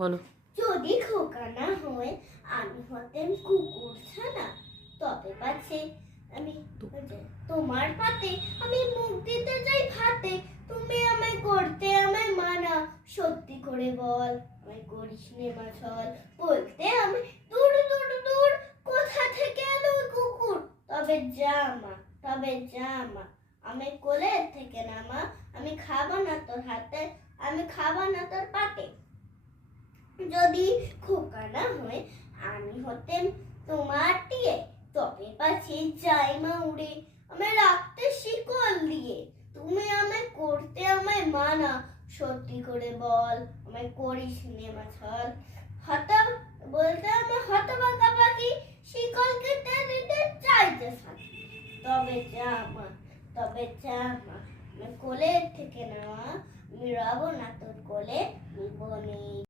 বলো। যদি খোকা না হয় আমি হতেন কুকুর ছানা, তবে পাছে আমি তোমার পাতে আমি মুখ দিতে যাই ভাতে, তুমি আমায় করতে আমায় মানা, সত্যি করে বল আমায় করিস নে মাছল। বলতে আমি দূর দূর দূর, কোথা থেকে এলো ওই কুকুর, তবে জামা তবে জামা আমি কোলের থেকে নামা, আমি খাবো না তোর হাতে, আমি খাবো না তোর পাতে। যদি খোকা না হয় আমি হতেন তোমার টিয়ে, তবে পাছে যাই মা উড়ে আমায় রাখতে শিকল দিয়ে, তুমি আমায় করতে আমায় মানা, সত্যি করে বল আমায় করিস নে মাছল। হত বলতে আমার হতভাগা পাখি, শিকল কেটে দিতে চাইতে থাকি, তবে জামা আমি কোলের থেকে নেওয়া, আমি রব না তোর কোলে নিবনি।